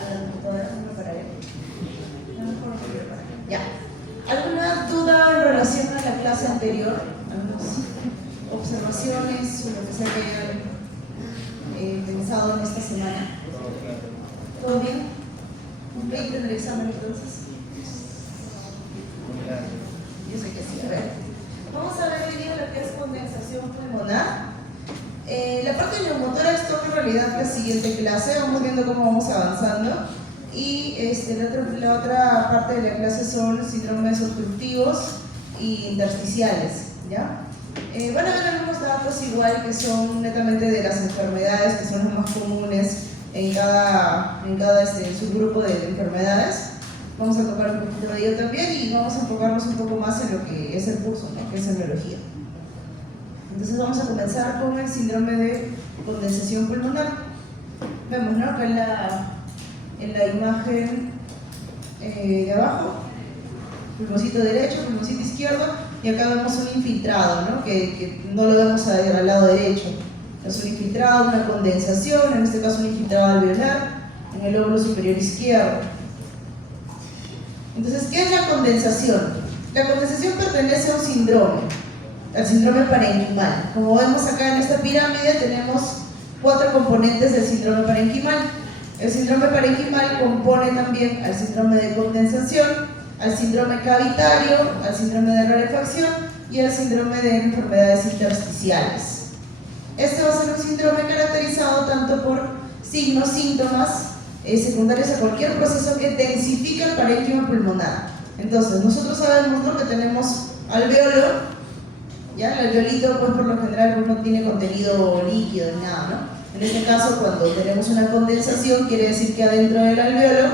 a la computadora, no me pararé. Ya. ¿Alguna duda en relación a la clase anterior? ¿Algunas observaciones o lo que se haya pensado en esta semana? ¿Todo bien? ¿Un 20 en el examen entonces? Yo sé que sí. A ver, vamos a ver hoy día lo que es condensación pulmonar. La parte neumotora es toca en realidad la siguiente clase, vamos viendo cómo vamos avanzando. Y la otra parte de la clase son síndromes obstructivos y intersticiales, ¿ya? Van a ver algunos datos igual que son netamente de las enfermedades, que son las más comunes en cada subgrupo de enfermedades. Vamos a tocar un poquito de ello también y vamos a enfocarnos un poco más en lo que es el curso, ¿no? Que es embriología. Entonces vamos a comenzar con el síndrome de condensación pulmonar. Vemos, ¿no? Acá en la imagen de abajo, pulmoncito derecho, pulmoncito izquierdo, y acá vemos un infiltrado, ¿no? Que no lo vemos al lado derecho. Es un infiltrado, una condensación, en este caso un infiltrado alveolar, en el lóbulo superior izquierdo. Entonces, ¿qué es la condensación? La condensación pertenece a un síndrome, al síndrome parenquimal. Como vemos acá en esta pirámide, tenemos 4 componentes del síndrome parenquimal. El síndrome parenquimal compone también al síndrome de condensación, al síndrome cavitario, al síndrome de rarefacción y al síndrome de enfermedades intersticiales. Este va a ser un síndrome caracterizado tanto por signos, síntomas secundarios a cualquier proceso que densifica el parénquima pulmonar. Entonces, nosotros sabemos, ¿no?, que tenemos alveolo, ¿ya? El alveolito, pues, por lo general, pues, no tiene contenido líquido ni nada, ¿no? En este caso, cuando tenemos una condensación, quiere decir que adentro del alveolo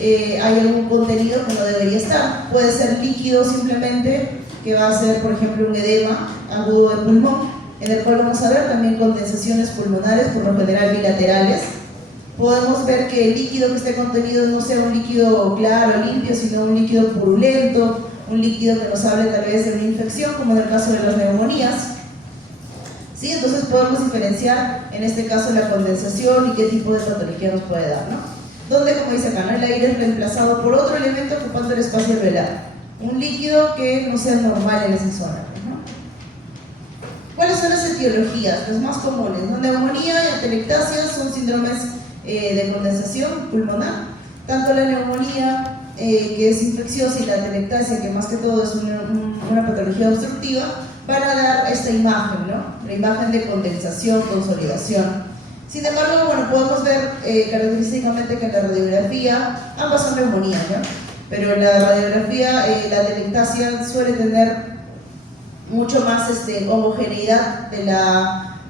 hay algún contenido que no debería estar. Puede ser líquido simplemente, que va a ser, por ejemplo, un edema agudo de pulmón, en el cual vamos a ver también condensaciones pulmonares, por lo general bilaterales. Podemos ver que el líquido que esté contenido no sea un líquido claro, limpio, sino un líquido purulento, un líquido que nos hable tal vez de una infección, como en el caso de las neumonías. ¿Sí? Entonces podemos diferenciar en este caso la condensación y qué tipo de patología nos puede dar, ¿no? Donde, como dice acá, ¿no?, el aire es reemplazado por otro elemento ocupando el espacio alveolar, un líquido que no sea normal en esa zona, ¿no? ¿Cuáles son las etiologías? Las más comunes, ¿no? Neumonía y atelectasia son síndromes de condensación pulmonar. Tanto la neumonía, que es infecciosa, y la atelectasia, que más que todo es una patología obstructiva, van a dar esta imagen, ¿no? La imagen de condensación, consolidación. Sin embargo, bueno, podemos ver característicamente que en la radiografía, ambas son neumonías, ¿no? Pero en la radiografía, la atelectasia suele tener mucho más homogeneidad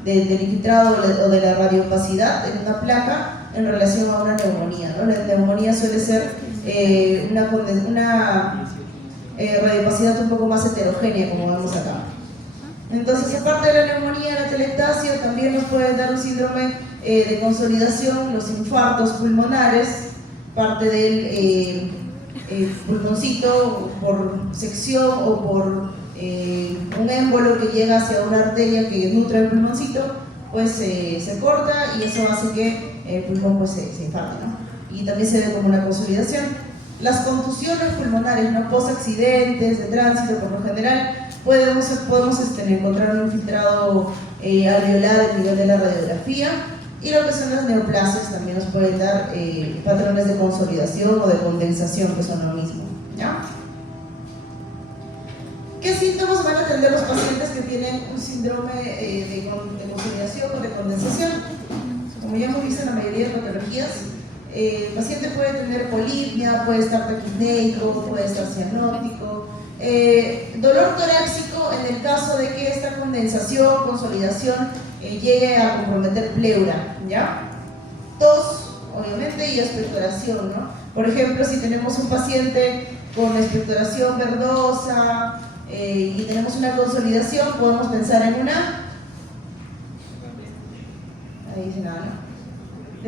del infiltrado o de la radiopacidad en una placa en relación a una neumonía, ¿no? La neumonía suele ser una radiopacidad un poco más heterogénea, como vemos acá. Entonces, aparte de la neumonía, la atelectasia también nos puede dar un síndrome de consolidación, los infartos pulmonares, parte del pulmoncito por sección o por un émbolo que llega hacia una arteria que nutre el pulmoncito, pues se corta y eso hace que el pulmón pues, se infarte, ¿no? Y también se ve como una consolidación. Las contusiones pulmonares, ¿no?, post-accidentes de tránsito, por lo general, podemos encontrar un infiltrado alveolar a nivel de la radiografía, y lo que son las neoplasias también nos pueden dar patrones de consolidación o de condensación, que son lo mismo, ¿ya? ¿Qué síntomas van a tener los pacientes que tienen un síndrome de consolidación o de condensación? Como ya hemos visto en la mayoría de patologías, el paciente puede tener polipnia, puede estar taquipneico, puede estar cianótico, dolor torácico en el caso de que esta condensación, consolidación llegue a comprometer pleura, ¿ya? Tos, obviamente, y expectoración, ¿no? Por ejemplo, si tenemos un paciente con expectoración verdosa y tenemos una consolidación, podemos pensar en una... Ahí dice nada, ¿no?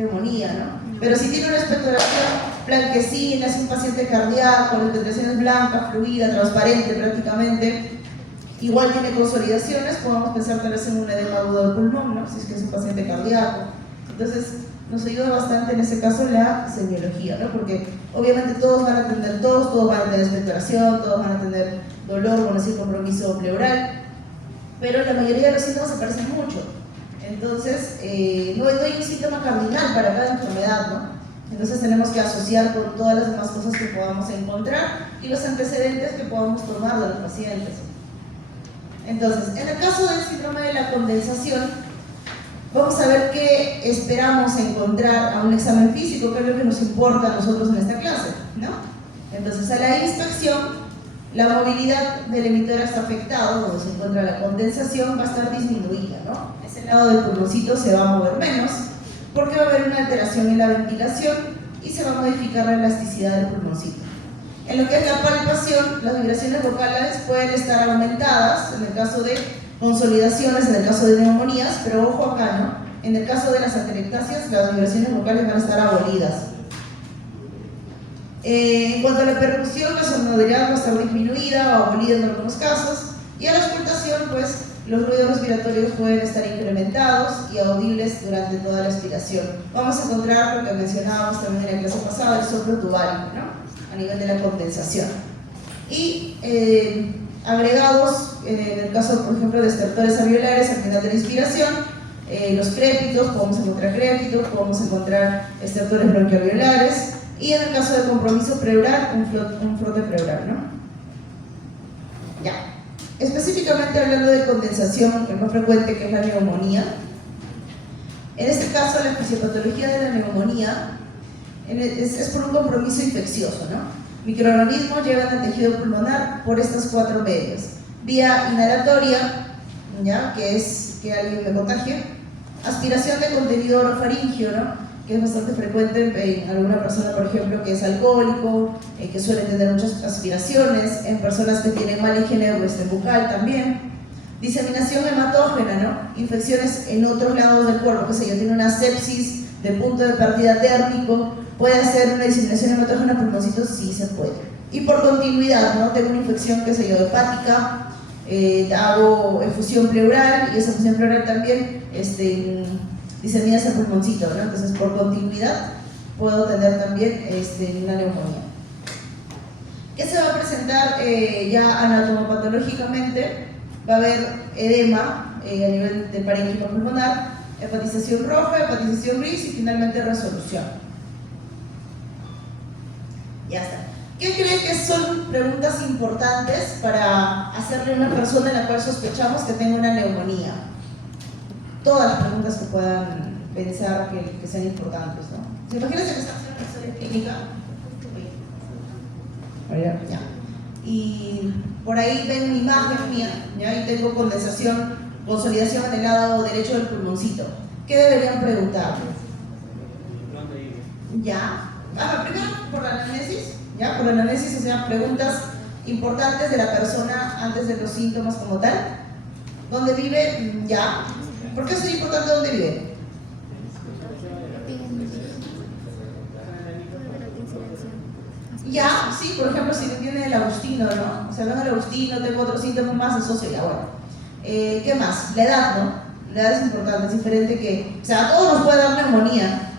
Neumonía, ¿no? Pero si tiene una expectoración blanquecina, es un paciente cardíaco, la expectoración es blanca, fluida, transparente prácticamente, igual tiene consolidaciones, podemos pensar tal vez en un edema agudo del pulmón, ¿no?, si es que es un paciente cardíaco. Entonces, nos ayuda bastante en ese caso la semiología, ¿no? Porque obviamente todos van a tener tos, todos van a tener expectoración, todos van a tener dolor, con ese compromiso pleural, pero la mayoría de los síntomas se parecen mucho. Entonces, no hay un síntoma cardinal para cada enfermedad, ¿no? Entonces tenemos que asociar con todas las demás cosas que podamos encontrar y los antecedentes que podamos tomar de los pacientes. Entonces, en el caso del síndrome de la condensación, vamos a ver qué esperamos encontrar a un examen físico, que es lo que nos importa a nosotros en esta clase, ¿no? Entonces, a la inspección, la movilidad del emitórax afectado, donde se encuentra la condensación, va a estar disminuida, ¿no? Ese lado del pulmoncito se va a mover menos, porque va a haber una alteración en la ventilación y se va a modificar la elasticidad del pulmoncito. En lo que es la palpación, las vibraciones vocales pueden estar aumentadas en el caso de consolidaciones, en el caso de neumonías, pero ojo acá, ¿no? En el caso de las atelectasias, las vibraciones vocales van a estar abolidas. En cuanto a la percusión, la sonoridad va a estar disminuida o abolida en algunos casos, y a la auscultación, pues, los ruidos respiratorios pueden estar incrementados y audibles durante toda la expiración. Vamos a encontrar lo que mencionábamos también en la clase pasada, el soplo tubálico, ¿no? A nivel de la condensación. Y agregados, en el caso, por ejemplo, de estertores alveolares al final de la inspiración, los crépitos, podemos encontrar crépitos, podemos encontrar estertores bronquialveolares, y en el caso de compromiso pleural, un frote pleural, ¿no? Ya. Específicamente hablando de condensación, el más frecuente, que es la neumonía. En este caso, la fisiopatología de la neumonía es por un compromiso infeccioso, ¿no? Microorganismos llegan al tejido pulmonar por estas 4 medios. Vía inhalatoria, ¿ya? Que es que alguien me contagie. Aspiración de contenido orofaríngeo, ¿no? Que es bastante frecuente en alguna persona, por ejemplo, que es alcohólico, que suele tener muchas aspiraciones, en personas que tienen mala higiene bucal también. Diseminación hematógena, ¿no? Infecciones en otros lados del cuerpo, que sé yo, tiene una sepsis de punto de partida térmico, puede hacer una diseminación hematógena por pulmoncito, sí se puede. Y por continuidad, ¿no? Tengo una infección, qué sé yo, hepática, hago efusión pleural, y esa efusión pleural también disemina ese pulmoncito, ¿no? Entonces, por continuidad, puedo tener también una neumonía. ¿Qué se va a presentar ya anatomopatológicamente? Va a haber edema a nivel del parénquima pulmonar, hepatización roja, hepatización gris y finalmente resolución. Ya está. ¿Qué creen que son preguntas importantes para hacerle a una persona en la cual sospechamos que tenga una neumonía? Todas las preguntas que puedan pensar que sean importantes, ¿no? ¿Se imaginan que están haciendo una historia clínica? Ya. Y por ahí ven una imagen mía, ¿ya? Y tengo condensación, consolidación en el lado derecho del pulmoncito. ¿Qué deberían preguntar? ¿Ya? Primero por la anamnesis, ¿ya? Por la anamnesis, o sea, preguntas importantes de la persona antes de los síntomas como tal. ¿Dónde vive? ¿Ya? ¿Por qué es importante dónde vive? Ya, sí, por ejemplo, si tiene el Agustino, ¿no? O sea, vengo el Agustino, tengo otros síntomas más, asocio ya, bueno. ¿Qué más? La edad, ¿no? La edad es importante, es diferente que... O sea, a todos nos puede dar neumonía,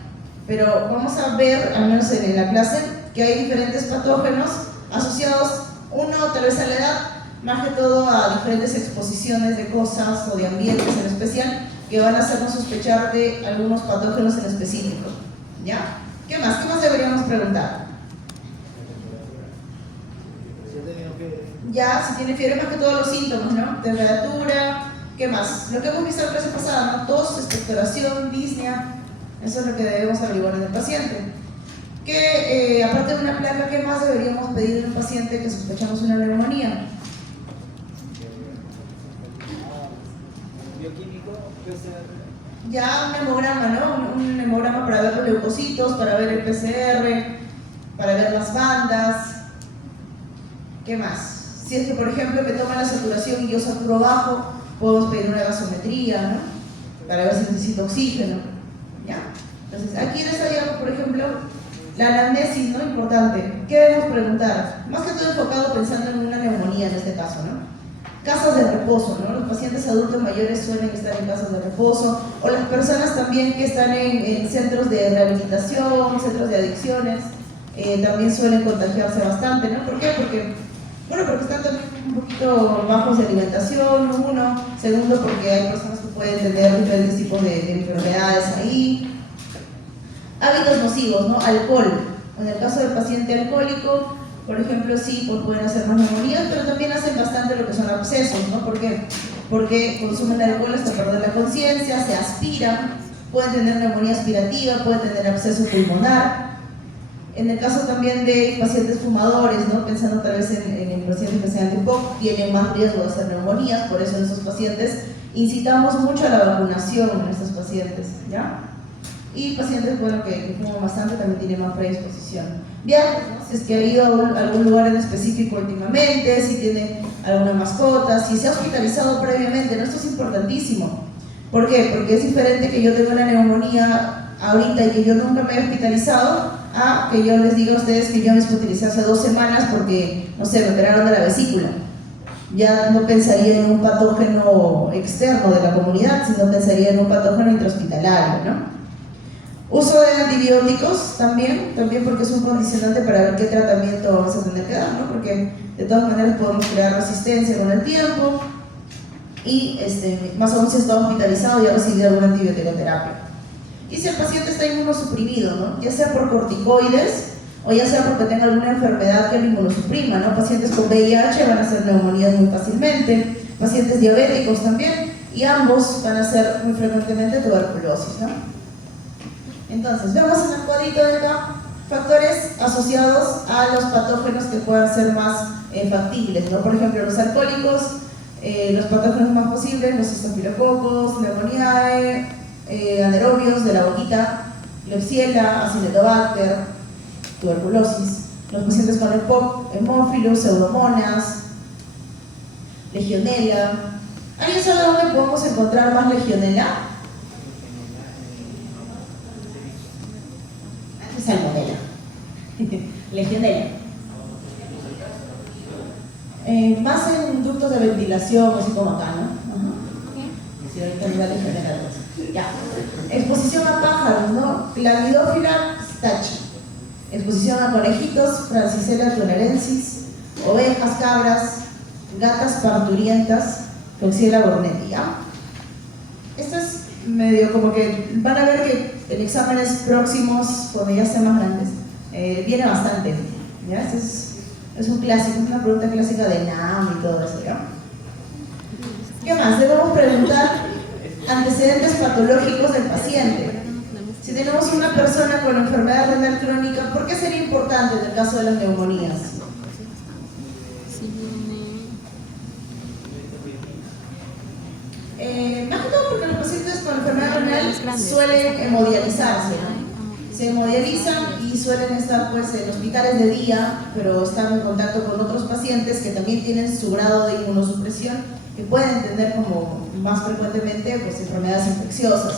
pero vamos a ver, al menos en la clase, que hay diferentes patógenos asociados, uno tal vez a la edad, más que todo a diferentes exposiciones de cosas o de ambientes en especial, que van a hacernos sospechar de algunos patógenos en específico, ¿ya? ¿Qué más? ¿Qué más deberíamos preguntar? Ya, si tiene fiebre, más que todos los síntomas, ¿no? Temperatura, ¿qué más? Lo que hemos visto en la clase pasada, ¿no? Tos, expectoración, disnea, eso es lo que debemos averiguar en el paciente. Que, aparte de una placa, ¿qué más deberíamos pedir en un paciente que sospechamos una neumonía? Bioquímico, PCR. Ya, un hemograma, ¿no? Un hemograma para ver los leucocitos, para ver el PCR, para ver las bandas. ¿Qué más? Si es que, por ejemplo, me toman la saturación y yo saturo bajo, podemos pedir una gasometría, ¿no? Para ver si necesito oxígeno, ¿ya? Entonces, aquí en esta diapo, por ejemplo, la anamnesis, ¿no? Importante. ¿Qué debemos preguntar? Más que todo enfocado pensando en una neumonía en este caso, ¿no? casas de reposo, ¿no? Los pacientes adultos mayores suelen estar en casas de reposo, o las personas también que están en centros de rehabilitación, centros de adicciones, también suelen contagiarse bastante, ¿no? ¿Por qué? Porque están también un poquito bajos de alimentación, uno. Segundo, porque hay personas que pueden tener diferentes tipos de enfermedades ahí. Hábitos nocivos, ¿no? Alcohol. En el caso del paciente alcohólico, por ejemplo, sí, pues pueden hacer más neumonías, pero también hacen bastante lo que son abscesos, ¿no? ¿Por qué? Porque consumen alcohol hasta perder la conciencia, se aspiran, pueden tener neumonía aspirativa, pueden tener absceso pulmonar. En el caso también de pacientes fumadores, ¿no? Pensando tal vez en pacientes que sean de POC, tienen más riesgo de hacer neumonías, por eso en esos pacientes incitamos mucho a la vacunación en estos pacientes, ¿ya? Y pacientes, bueno, que fuman bastante también tienen más predisposición. Viajes, ¿no? Si es que ha ido a algún lugar en específico últimamente, si tiene alguna mascota, si se ha hospitalizado previamente, ¿no? Esto es importantísimo. ¿Por qué? Porque es diferente que yo tenga una neumonía ahorita y que yo nunca me he hospitalizado, a que yo les diga a ustedes que yo me hospitalicé hace 2 semanas porque, no sé, me operaron de la vesícula. Ya no pensaría en un patógeno externo de la comunidad, sino pensaría en un patógeno intrahospitalario, ¿no? Uso de antibióticos también porque es un condicionante para ver qué tratamiento vamos a tener que dar, ¿no? Porque de todas maneras podemos crear resistencia con el tiempo y más aún si está hospitalizado y ha recibido alguna antibioticoterapia. Y si el paciente está inmunosuprimido, ¿no? Ya sea por corticoides o ya sea porque tenga alguna enfermedad que lo inmunosuprima, ¿no? Pacientes con VIH van a hacer neumonías muy fácilmente, pacientes diabéticos también, y ambos van a hacer muy frecuentemente tuberculosis, ¿no? Entonces, vemos en el cuadrito de acá factores asociados a los patógenos que puedan ser más factibles, ¿no? Por ejemplo, los alcohólicos, los patógenos más posibles, los estafilococos, Pneumoniae, anaerobios de la boquita, Klebsiella, Acinetobacter, tuberculosis. Los pacientes con EPOC, hemófilos, pseudomonas, legionela. ¿Alguien sabe dónde podemos encontrar más legionela? Salmonella. Legionela. Más en ductos de ventilación, así como acá, ¿no? Sí, ahorita no da legionela. Ya. Exposición a pájaros, ¿no? Clamidófila stachyi. Exposición a conejitos, Francisella tunerensis, ovejas, cabras, gatas parturientas, Coxiella burnetii, ¿ya? Esto es medio como que van a ver que en exámenes próximos, cuando ya sean más grandes, viene bastante, ¿ya? Este es un clásico, es una pregunta clásica de NAM y todo eso, ¿ya? ¿Qué más? Debemos preguntar antecedentes patológicos del paciente. Si tenemos una persona con enfermedad renal crónica, ¿por qué sería importante en el caso de las neumonías? Más que todo porque los pacientes con enfermedad renal suelen hemodializarse, ¿no? Se hemodializan y suelen estar pues en hospitales de día, pero están en contacto con otros pacientes que también tienen su grado de inmunosupresión, que pueden tener como más frecuentemente pues enfermedades infecciosas,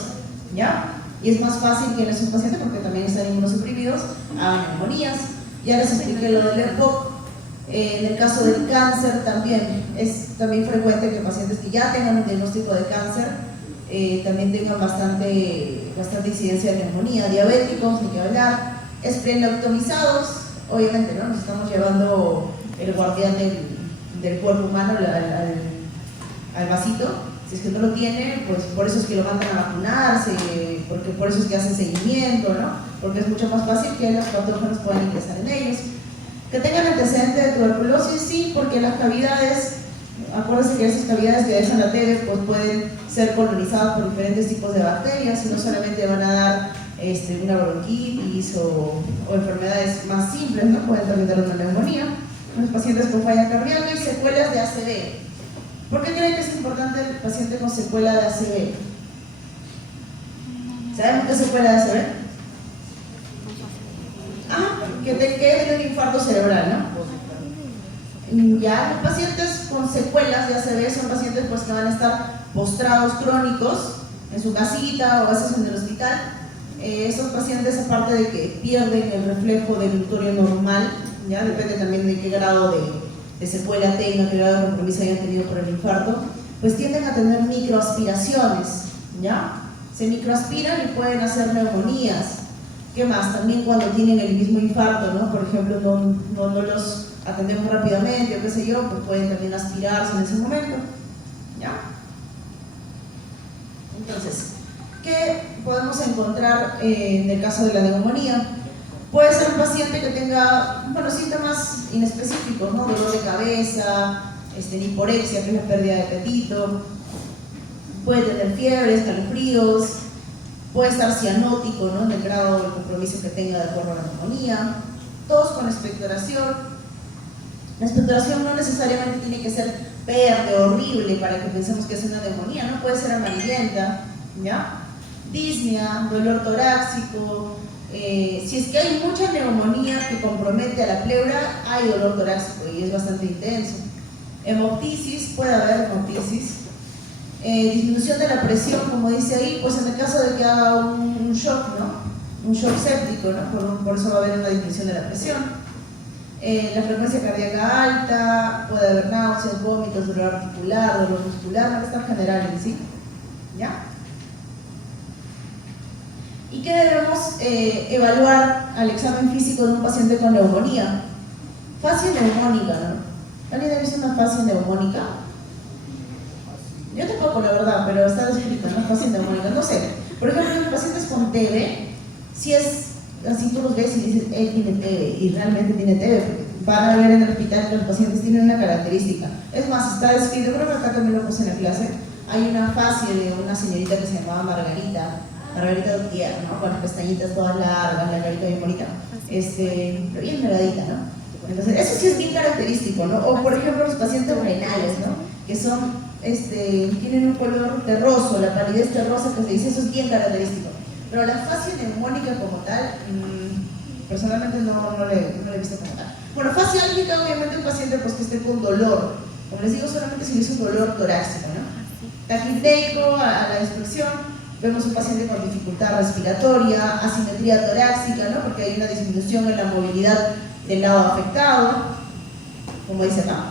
¿ya? Y es más fácil que en esos pacientes, porque también están inmunosuprimidos, hagan neumonías. Ya les expliqué lo del EPOC. En el caso del cáncer también es también frecuente que pacientes que ya tengan un diagnóstico de cáncer también tengan bastante incidencia de neumonía. Diabéticos, ni que hablar. Esplenectomizados, obviamente, ¿no? Nos estamos llevando el guardián del cuerpo humano al vasito. Si es que no lo tiene, pues por eso es que lo mandan a vacunarse, porque por eso es que hacen seguimiento, ¿no? Porque es mucho más fácil que los patógenos puedan ingresar en ellos. Que tengan antecedentes de tuberculosis, sí, porque las cavidades, acuérdense que esas cavidades que dejan la TB pues pueden ser colonizadas por diferentes tipos de bacterias y no solamente van a dar una bronquitis o enfermedades más simples, ¿no? Pueden también dar una neumonía. Los pacientes con falla cardíaca y secuelas de ACV. ¿Por qué creen que es importante el paciente con secuela de ACV? ¿Sabemos qué es secuela de ACV? Que tiene un infarto cerebral, ¿no? Ya los pacientes con secuelas de ACV son pacientes pues, que van a estar postrados crónicos en su casita o a veces en el hospital. Estos pacientes, aparte de que pierden el reflejo del glutorio normal, ya depende también de qué grado de secuela técnica, grado de compromiso hayan tenido por el infarto, pues tienden a tener microaspiraciones, ¿ya? Se microaspiran y pueden hacer neumonías. ¿Qué más? También cuando tienen el mismo infarto, ¿no? Por ejemplo, no los atendemos rápidamente o qué sé yo, pues pueden también aspirarse en ese momento, ¿ya? Entonces, ¿qué podemos encontrar en el caso de la neumonía? Puede ser un paciente que tenga, bueno, síntomas inespecíficos, ¿no? Dolor de cabeza, hiporexia, que es la pérdida de apetito, puede tener fiebre, escalofríos, puede estar cianótico, ¿no? En el grado de compromiso que tenga de acuerdo a la neumonía, tos con expectoración. La expectoración no necesariamente tiene que ser verde, horrible, para que pensemos que es una neumonía, ¿no? Puede ser amarillenta, ¿ya? Disnea, dolor torácico. Si es que hay mucha neumonía que compromete a la pleura, hay dolor torácico y es bastante intenso. Hemoptisis, puede haber hemoptisis. Disminución de la presión, como dice ahí, pues en el caso de que haga un shock, ¿no? Un shock séptico, ¿no? Por eso va a haber una disminución de la presión. La frecuencia cardíaca alta, puede haber náuseas, vómitos, dolor articular, dolor muscular, malestar general en sí, ¿ya? ¿Y qué debemos evaluar al examen físico de un paciente con neumonía? Fascia neumónica, ¿no? ¿Alguien ha visto una fascia neumónica? Yo tampoco, la verdad, pero está descrito, ¿no? Fascia neumónica, no sé. Por ejemplo, en los pacientes con TB, si es así, tú los ves y dices, él tiene TB, y realmente tiene TB, porque van a ver en el hospital que los pacientes tienen una característica. Es más, está descrito, creo que acá también lo puse en la clase, hay una fascia de una señorita que se llamaba Margarita Gutiérrez, ¿no? Con las pestañitas todas largas, la carita bien bonita, pero bien delgadita, ¿no? Entonces, eso sí es bien característico, ¿no? O por ejemplo los pacientes renales, ¿no? Que son, tienen un color terroso, la palidez terrosa que se dice, eso es bien característico. Pero la fascia neumónica como tal, personalmente no la he visto como tal. Bueno, fascia álgica, obviamente un paciente pues, que esté con dolor, como les digo, solamente si es un dolor torácico, ¿no? Taquipneico a la inspección. Vemos un paciente con dificultad respiratoria, asimetría torácica, ¿no? Porque hay una disminución en la movilidad del lado afectado, como dice acá.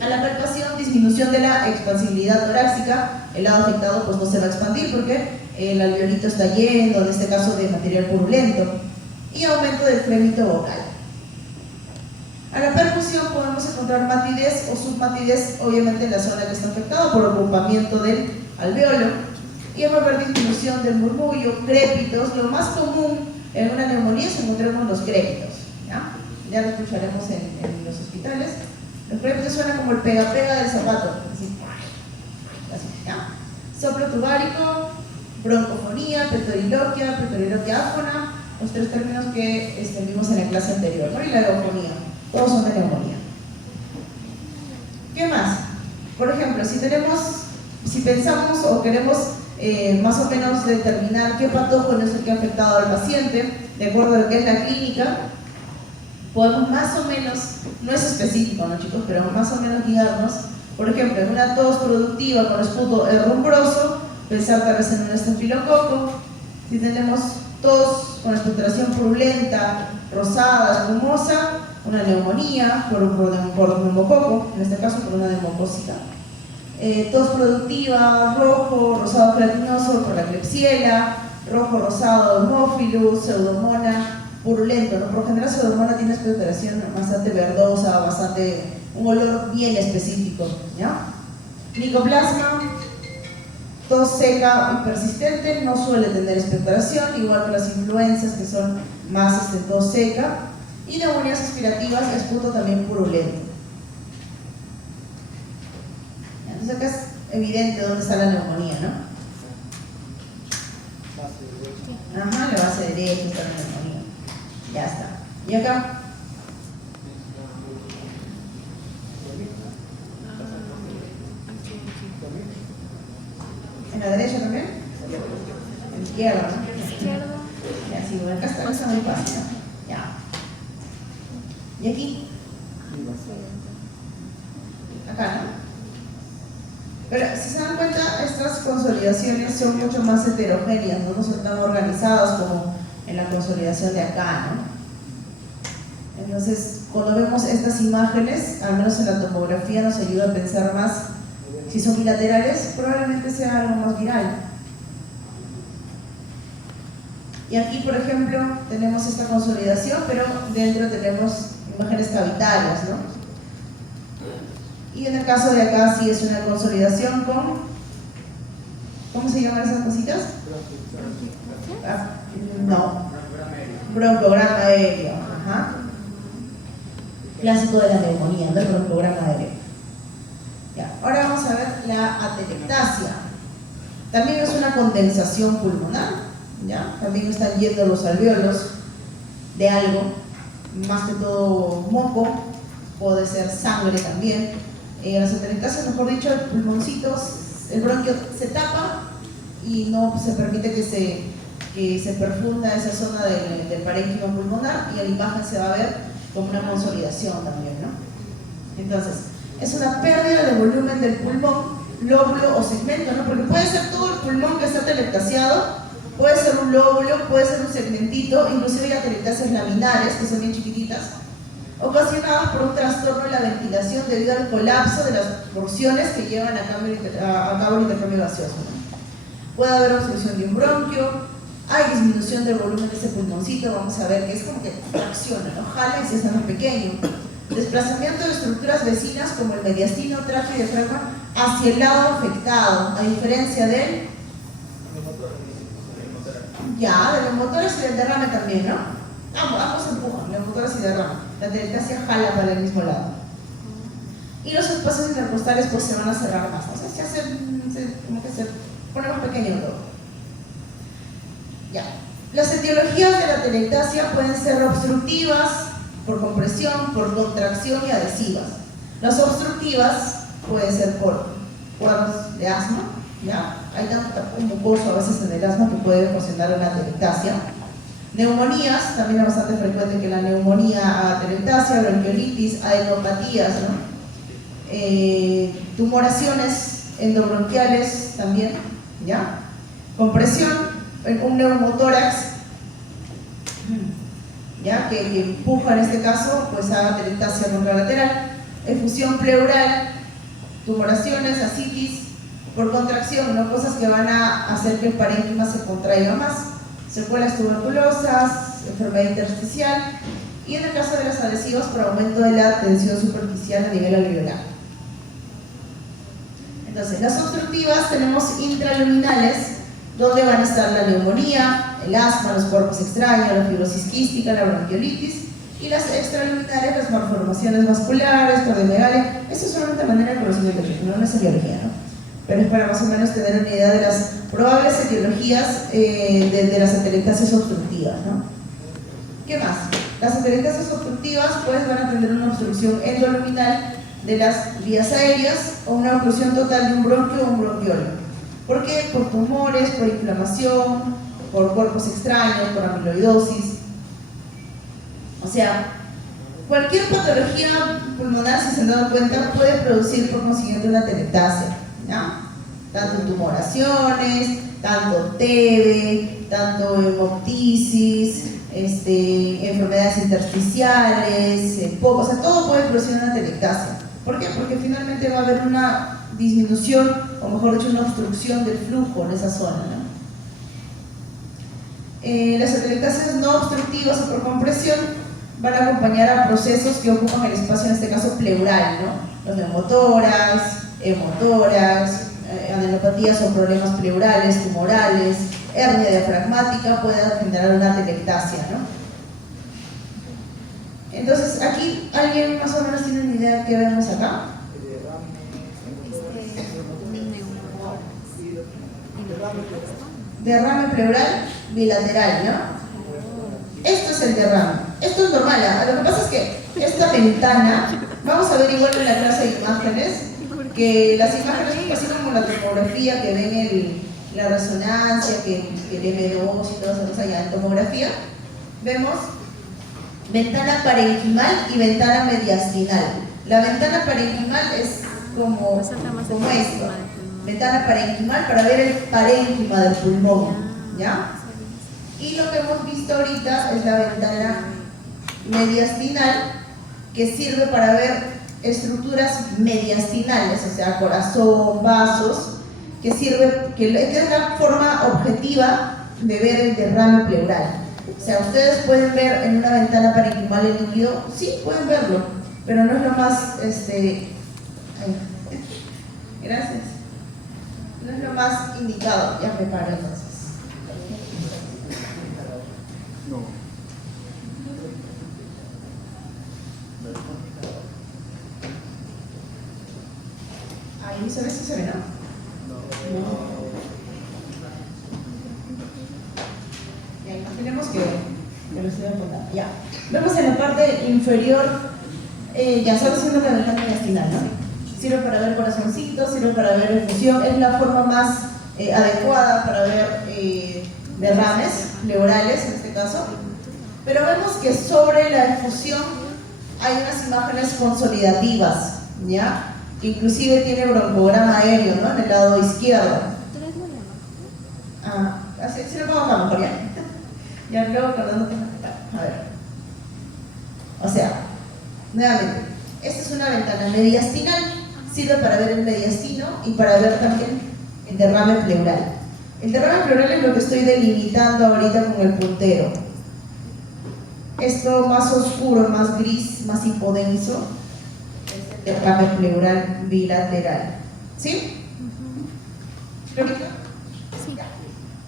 A la palpación, disminución de la expansibilidad torácica, el lado afectado pues no se va a expandir porque el alveolito está lleno, en este caso de material purulento, y aumento del frémito vocal. A la percusión podemos encontrar matidez o submatidez, obviamente en la zona que está afectada por ocupamiento del alveolo. Y va a haber disminución del murmullo, crépitos. Lo más común en una neumonía es encontramos los crépitos, ¿ya? Ya lo escucharemos en los hospitales. Los crépitos suenan como el pega-pega del zapato, así, ¿ya? Soplo tubárico, broncofonía, petoriloquia áfona, los tres términos que vimos en la clase anterior, ¿no? Y la eufonía, todos son de neumonía. ¿Qué más? Por ejemplo, si pensamos o queremos más o menos determinar qué patógeno es el que ha afectado al paciente, de acuerdo a lo que es la clínica, podemos más o menos, no es específico, ¿no, chicos? Pero más o menos guiarnos, por ejemplo, en una tos productiva con esputo herrumbroso, pensar tal vez en un estafilococo. Si tenemos tos con expectoración purulenta, rosada, espumosa, una neumonía por neumococo, en este caso por una neumocócica. Tos productiva, rojo, rosado gelatinoso por la Klebsiella, rojo, rosado, Haemophilus, pseudomonas, purulento, ¿no? Por lo general pseudomonas tiene expectoración bastante verdosa, un olor bien específico, ¿ya? Micoplasma, tos seca y persistente, no suele tener expectoración, igual que las influencias que son más tos seca, y neumonías aspirativas, esputo también purulento. Entonces acá es evidente dónde está la neumonía, ¿no? Ajá, la base derecha está la neumonía. Ya está. ¿Y acá? ¿En la derecha también? En la izquierda, ¿no? Izquierdo. Ya, sí, bueno, acá está muy fácil, ¿no? Ya. ¿Y aquí? Acá, ¿no? Pero si se dan cuenta, estas consolidaciones son mucho más heterogéneas, no son tan organizadas como en la consolidación de acá, ¿no? Entonces, cuando vemos estas imágenes, al menos en la tomografía nos ayuda a pensar más, si son bilaterales, probablemente sea algo más viral. Y aquí, por ejemplo, tenemos esta consolidación, pero dentro tenemos imágenes cavitarias, ¿no? Y en el caso de acá sí es una consolidación con, ¿cómo se llaman esas cositas? No, broncograma aéreo. Ajá. Clásico de la neumonía, ¿no? El broncograma aéreo. Ya. Ahora vamos a ver la atelectasia. También es una condensación pulmonar, ¿ya? También están yendo los alvéolos de algo, más que todo moco, puede ser sangre también. Las atelectasias, mejor dicho, el pulmoncito, el bronquio se tapa y no se permite que se perfunda esa zona del parénquima pulmonar, y en la imagen se va a ver como una consolidación también, ¿no? Entonces, es una pérdida de volumen del pulmón, lóbulo o segmento, ¿no? Porque puede ser todo el pulmón que está atelectasiado, puede ser un lóbulo, puede ser un segmentito, inclusive hay atelectasias laminares, que son bien chiquititas, ocasionadas por un trastorno en la ventilación debido al colapso de las porciones que llevan a cabo el intercambio gaseoso, ¿no? Puede haber obstrucción de un bronquio, hay disminución del volumen de ese pulmoncito, vamos a ver que es como que tracciona, ¿no? Jala y se hace más pequeño. Desplazamiento de estructuras vecinas como el mediastino, tráqueo y diafragma hacia el lado afectado, a diferencia del neumotórax y del derrame también, ¿no? Ambos empujan, neumotórax y derrame. La atelectasia jala para el mismo lado. Y los espacios intercostales pues se van a cerrar más, ¿no? O sea, como que se pone más pequeño todo. Ya. Las etiologías de la atelectasia pueden ser obstructivas, por compresión, por contracción y adhesivas. Las obstructivas pueden ser por cuadros de asma, ¿ya? Hay tanto mucoso a veces en el asma que puede ocasionar una atelectasia. Neumonías, también es bastante frecuente que la neumonía, atelectasia, bronquiolitis, adenopatías, ¿no? Tumoraciones endobronquiales también, ¿ya? Compresión, un neumotórax, ¿ya? Que empuja en este caso pues a atelectasia contralateral, efusión pleural, tumoraciones, ascitis, por contracción, ¿no? Cosas que van a hacer que el parénquima se contraiga más, secuelas tuberculosas, enfermedad intersticial, y en el caso de las adhesivas por aumento de la tensión superficial a nivel alveolar. Entonces, las obstructivas tenemos intraluminales, donde van a estar la neumonía, el asma, los cuerpos extraños, la fibrosis quística, la bronquiolitis, y las extraluminales, las malformaciones vasculares, cardiomegalia. Esto es solamente manera de conocimiento, no es etiología, ¿no? Pero es para más o menos tener una idea de las probables etiologías de las atelectasias obstructivas, ¿no? ¿Qué más? Las atelectasias obstructivas pues van a tener una obstrucción endoluminal de las vías aéreas o una oclusión total de un bronquio o un bronquiolo. ¿Por qué? Por tumores, por inflamación, por cuerpos extraños, por amiloidosis. O sea, cualquier patología pulmonar, si se han dado cuenta, puede producir por consiguiente una atelectasia, ¿ya? Tanto tumoraciones, tanto TB, tanto hemoptisis, enfermedades intersticiales, o sea, todo puede producir una atelectasia. ¿Por qué? Porque finalmente va a haber una disminución, o mejor dicho, una obstrucción del flujo en esa zona, ¿no? Las atelectasias no obstructivas o por compresión van a acompañar a procesos que ocupan el espacio, en este caso pleural, ¿no? Los neumotórax, hemotórax, adenopatías o problemas pleurales, tumorales, hernia diafragmática puede generar una atelectasia, ¿no? Entonces, aquí, ¿alguien más o menos tiene una idea de qué vemos acá? Derrame pleural bilateral, ¿no? Esto es el derrame. Esto es normal, ¿eh? Lo que pasa es que esta ventana, vamos a ver igual en la clase de imágenes, que las imágenes, así como la tomografía, que ven la resonancia, que el M2 y todas esas cosas allá en tomografía, vemos ventana parenquimal y ventana mediastinal. La ventana parenquimal es como esto. Ventana parenquimal para ver el parénquima del pulmón, ¿ya? Y lo que hemos visto ahorita es la ventana mediastinal, que sirve para ver estructuras mediastinales, o sea, corazón, vasos, que es la forma objetiva de ver el derrame pleural. O sea, ustedes pueden ver en una ventana parenquimal el líquido, sí, pueden verlo, pero no es lo más, gracias, no es lo más indicado. Ya me paro entonces. Ahí se ve, sí se ve, ¿no? Ya, imaginemos que lo estoy apuntando. Ya. Vemos en la parte inferior, ya está haciendo la ventana mediastinal, ¿no? Sirve para ver corazoncitos, sirve para ver efusión, es la forma más adecuada para ver derrames pleurales en este caso. Pero vemos que sobre la efusión hay unas imágenes consolidativas, ¿ya? Que inclusive tiene broncograma aéreo, ¿no? En el lado izquierdo. Así lo pongo acá mejor, ya. Ya luego acordando que a ver. O sea, nuevamente, esta es una ventana mediastinal, sirve para ver el mediastino y para ver también el derrame pleural. El derrame pleural es lo que estoy delimitando ahorita con el puntero. Esto más oscuro, más gris, más hipodenso, es el derrame pleural bilateral. ¿Sí? ¿Lo que sí.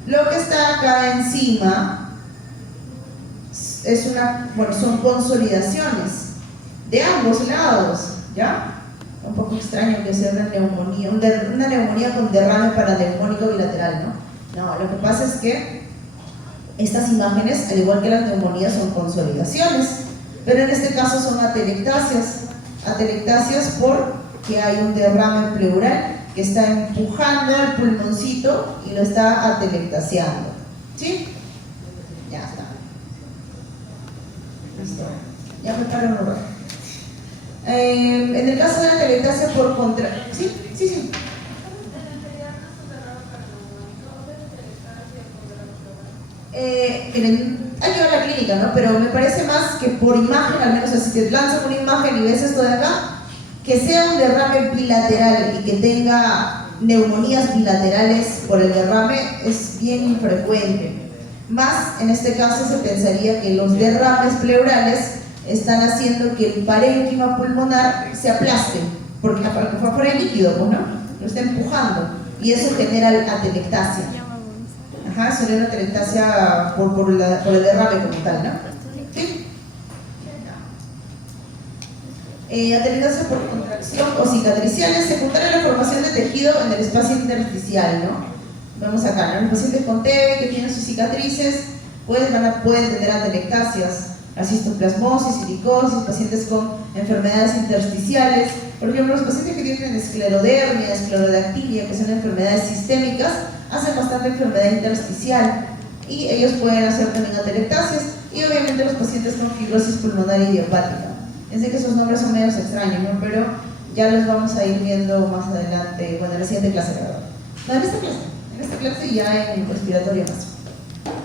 Lo que está acá encima es son consolidaciones de ambos lados, ¿ya? Un poco extraño que sea una neumonía con derrame paraneumónico bilateral, ¿no? No, lo que pasa es que estas imágenes, al igual que las neumonías, son consolidaciones, pero en este caso son atelectasias porque hay un derrame pleural que está empujando el pulmoncito y lo está atelectasiando, ¿sí? Ya está. Listo. Ya me paro un rato. En el caso de la atelectasia por contra... Sí. Miren, hay que ver la clínica, ¿no? Pero me parece más que por imagen, al menos así te lanzan una imagen y ves esto de acá, que sea un derrame bilateral y que tenga neumonías bilaterales por el derrame es bien infrecuente. Más en este caso se pensaría que los derrames pleurales están haciendo que el parénquima pulmonar se aplaste, porque fue por el líquido, pues, ¿no? Lo está empujando y eso genera atelectasia. Ajá, sería una atelectasia por el derrame como tal, ¿no? ¿Sí? Atelectasia por contracción o cicatriciales, secundaria a la formación de tejido en el espacio intersticial, ¿no? Vemos acá, ¿no? Los pacientes con TB que tienen sus cicatrices pueden tener atelectasias, asistoplasmosis, silicosis, pacientes con enfermedades intersticiales. Por ejemplo, los pacientes que tienen esclerodermia, esclerodactilia, que son enfermedades sistémicas, hacen bastante enfermedad intersticial y ellos pueden hacer también atelectasias, y obviamente los pacientes con fibrosis pulmonar idiopática. Sé que esos nombres son medios extraños, ¿no? Pero ya los vamos a ir viendo más adelante, bueno, en la siguiente clase, ¿verdad? No, en esta clase y ya en respiratorio más.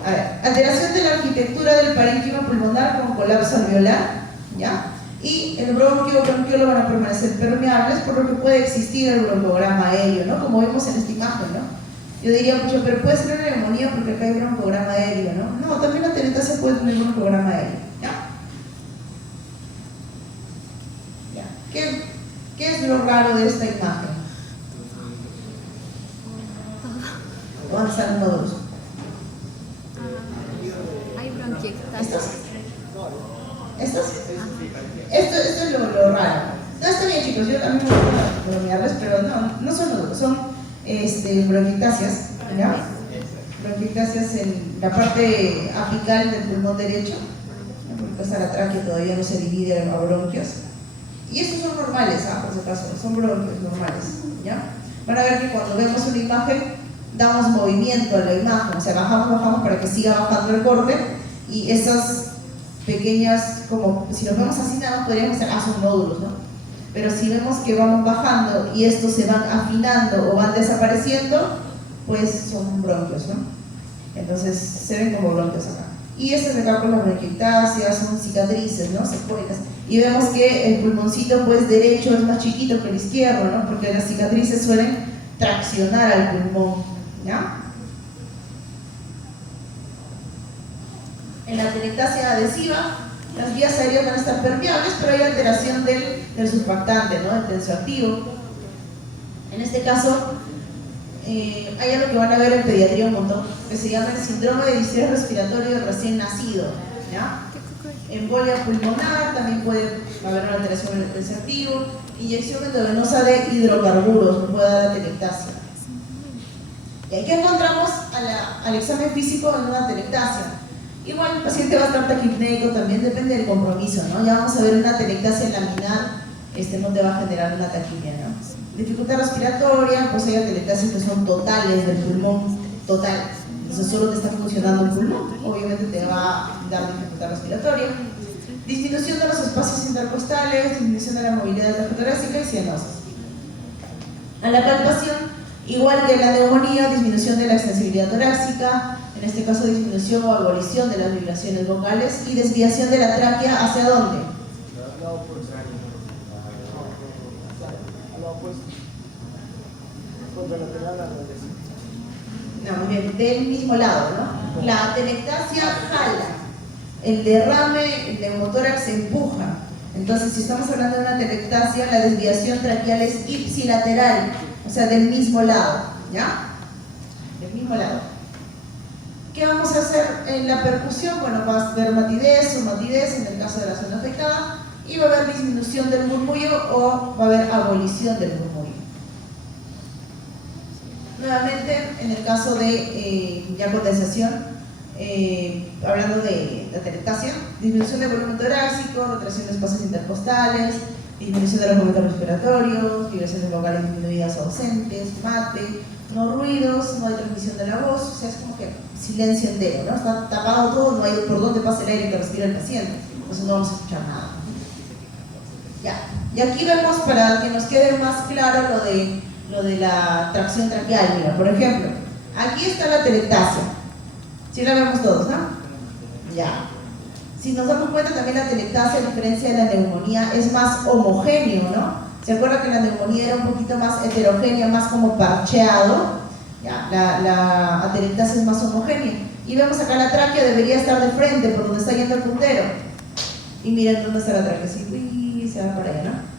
A ver, alteración de la arquitectura del parénquima pulmonar con colapso alveolar, ¿ya? Y el bronquiolo van a permanecer permeables, por lo que puede existir el broncograma aéreo, ¿no? Como vemos en esta imagen, ¿no? Yo diría mucho, pero puede ser una neumonía porque acá hay broncograma aéreo, ¿no? No, también la atelectasia puede tener broncograma aéreo, ¿ya? ¿Qué es lo raro de esta imagen? ¿Dónde están los nódulos? Hay bronquiectasis. ¿Estos? Esto es lo raro. No, está bien, chicos, yo también voy a bromearles, pero no son nódulos, son bronquiectasias, ¿ya? Bronquiectasias en la parte apical del pulmón derecho, porque está la tráquea todavía no se divide a bronquios. Y estos son normales, por si acaso, son bronquios normales, ¿ya? Van a ver que cuando vemos una imagen, damos movimiento a la imagen, o sea, bajamos para que siga bajando el corte, y esas pequeñas, como si los vemos así, nada más podríamos decir, son nódulos, ¿no? Pero si vemos que vamos bajando y estos se van afinando o van desapareciendo, pues son bronquios, ¿no? Entonces se ven como bronquios acá. Y estas de acá con la bronquiectasia son cicatrices, ¿no? Secuelas. Y vemos que el pulmoncito pues derecho es más chiquito que el izquierdo, ¿no? Porque las cicatrices suelen traccionar al pulmón, ¿ya? En la atelectasia adhesiva, las vías aéreas van a estar permeables, pero hay alteración del surfactante, ¿no? Del tensoactivo. En este caso, hay algo que van a ver en pediatría un montón, que se llama el síndrome de distrés respiratorio del recién nacido, ¿ya? Embolia pulmonar, también puede haber una alteración en el tensoactivo, inyección endovenosa de hidrocarburos, puede dar atelectasia. Y aquí encontramos al examen físico en una atelectasia. Igual el paciente va a estar taquipneico, también depende del compromiso, ¿no? Ya vamos a ver una atelectasia laminar, no te va a generar una taquipnea, ¿no? Dificultad respiratoria, pues hay atelectasias que son totales del pulmón, total. Entonces solo te está funcionando el pulmón, obviamente te va a dar dificultad respiratoria. Disminución de los espacios intercostales, disminución de la movilidad torácica y cianosis. A la palpación, igual que la neumonía, disminución de la extensibilidad torácica, en este caso disminución o abolición de las vibraciones vocales y desviación de la tráquea ¿hacia dónde? No, muy bien, del mismo lado, ¿no? La atelectasia jala, el derrame, el neumotórax empuja. Entonces, si estamos hablando de una atelectasia, la desviación traqueal es ipsilateral, o sea, del mismo lado, ¿ya? Del mismo lado. ¿Qué vamos a hacer en la percusión? Bueno, va a haber matidez o matidez en el caso de la zona afectada y va a haber disminución del murmullo o va a haber abolición del murmullo. Nuevamente, en el caso de ya condensación, hablando de atelectasia, disminución del volumen torácico, retracción de espacios intercostales, disminución de los momentos respiratorios, vibraciones vocales disminuidas o ausentes, mate, no ruidos, no hay transmisión de la voz, o sea, es como que silencio entero, ¿no? Está tapado todo, no hay por dónde pasa el aire que respira el paciente, entonces no vamos a escuchar nada. Ya, y aquí vemos, para que nos quede más claro lo de la tracción traqueal. Mira, por ejemplo, aquí está la atelectasia, ¿sí la vemos todos, no? Ya. Si nos damos cuenta, también la atelectasia, a diferencia de la neumonía, es más homogéneo, ¿no? ¿Se acuerdan que la neumonía era un poquito más heterogénea, más como parcheado? Ya, la atelectasia es más homogénea. Y vemos acá la tráquea debería estar de frente, por donde está yendo el puntero. Y miren dónde está la tráquea, sí, se va para allá, ¿no?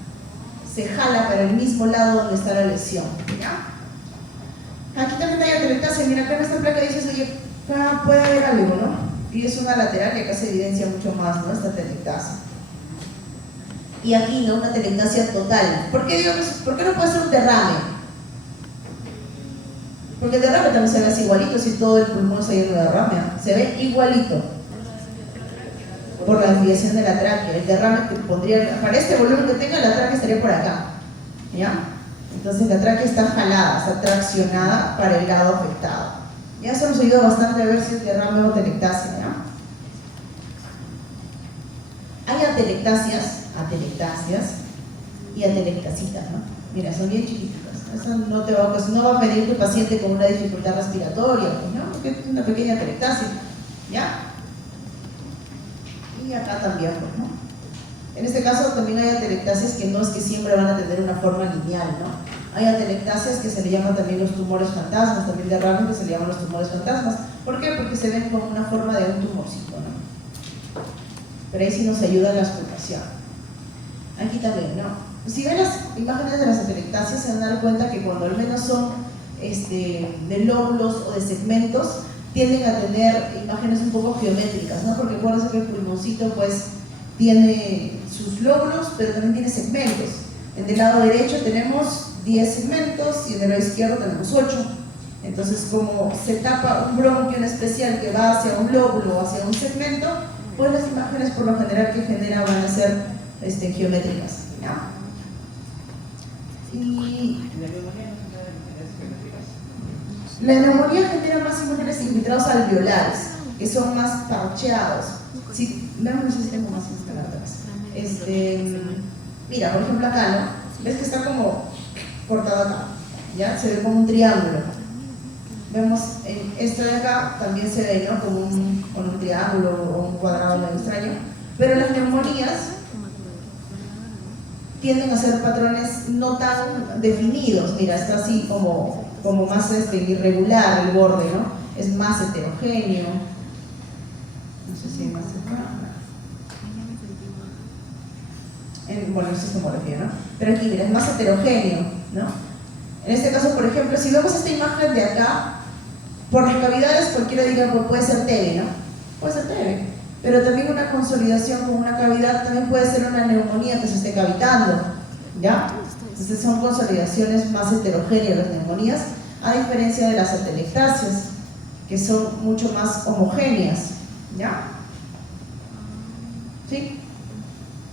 Se jala para el mismo lado donde está la lesión, ¿ya? Aquí también hay atelectasia, mira acá en esta placa dices, oye, acá puede haber algo, ¿no? Y es una lateral y acá se evidencia mucho más, ¿no? Esta atelectasia. Y aquí, ¿no? Una atelectasia total. ¿Por qué no puede ser un derrame? Porque el derrame también se ve así igualito si todo el pulmón está lleno de derrame, se ve igualito por la desviación de la tráquea. El derrame que pondría, para este volumen que tenga, la tráquea estaría por acá, ¿ya? Entonces la tráquea está jalada, está traccionada para el lado afectado. Ya eso nos ayuda bastante a ver si es derrame o atelectasia, ¿ya? Hay atelectasias y atelectasitas, ¿no? Mira, son bien chiquititas. Eso no va a pedir tu paciente con una dificultad respiratoria, ¿no? Porque es una pequeña atelectasia, ¿ya? Y acá también, ¿no? En este caso también hay atelectasias que no es que siempre van a tener una forma lineal, ¿no? Hay atelectasias que se le llaman también los tumores fantasmas, también derrames que se le llaman los tumores fantasmas. ¿Por qué? Porque se ven como una forma de un tumorcito, ¿no? Pero ahí sí nos ayuda la auscultación. Aquí también, ¿no? Si ven las imágenes de las atelectasias se van a dar cuenta que cuando al menos son de lóbulos o de segmentos, tienden a tener imágenes un poco geométricas, ¿no? Porque acuérdense que el pulmoncito pues tiene sus lóbulos, pero también tiene segmentos. En el lado derecho tenemos 10 segmentos y en el lado izquierdo tenemos 8. Entonces, como se tapa un bronquio en especial que va hacia un lóbulo o hacia un segmento, pues las imágenes por lo general que genera van a ser geométricas, ¿ya? Y la neumonía genera más imágenes infiltrados alveolares, que son más parcheados. Sí, no sé si tengo más atrás. Mira, por ejemplo acá, ¿no? ¿Ves que está como cortado acá? ¿Ya? Se ve como un triángulo. Vemos en esto de acá también se ve, ¿no? Como con un triángulo o un cuadrado medio extraño, pero las neumonías tienden a ser patrones no tan definidos. Mira, está así como más irregular el borde, ¿no? Es más heterogéneo. No sé si hay más bueno, eso es tomografía, ¿no? Pero aquí, mira, es más heterogéneo, ¿no? En este caso, por ejemplo, si vemos esta imagen de acá, por las cavidades cualquiera diría, pues puede ser TB, ¿no? Puede ser TB, pero también una consolidación con una cavidad también puede ser una neumonía que se esté cavitando, ¿ya? Entonces son consolidaciones más heterogéneas las neumonías, a diferencia de las atelectasias, que son mucho más homogéneas, ¿ya? ¿Sí?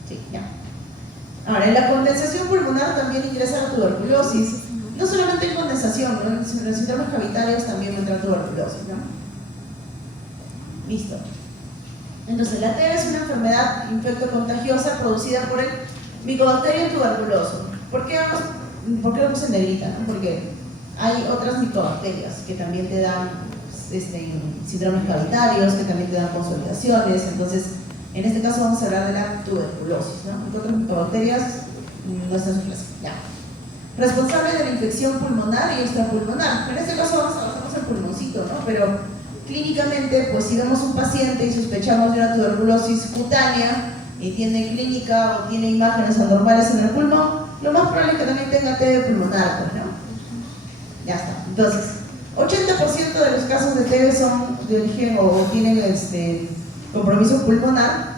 Sí, ya. Ahora, en la condensación pulmonar también ingresa la tuberculosis. No solamente en condensación, ¿no? En los síndromes cavitarios también entra tuberculosis, ¿no? Listo. Entonces, la TB es una enfermedad infectocontagiosa producida por el Mycobacterium tuberculosis. ¿Por qué lo puse en negrita? ¿No? Porque hay otras micobacterias que también te dan síndromes cavitarios, que también te dan consolidaciones. Entonces, en este caso vamos a hablar de la tuberculosis, ¿no? Otras micobacterias no están en ya. Responsable de la infección pulmonar y extrapulmonar. En este caso vamos a basarnos en el pulmoncito, ¿no? Pero clínicamente, pues si vemos un paciente y sospechamos de una tuberculosis cutánea y tiene clínica o tiene imágenes anormales en el pulmón, lo más probable es que también tenga TB pulmonar, pues, ¿no? Ya está. Entonces, 80% de los casos de TB son de origen o tienen compromiso pulmonar.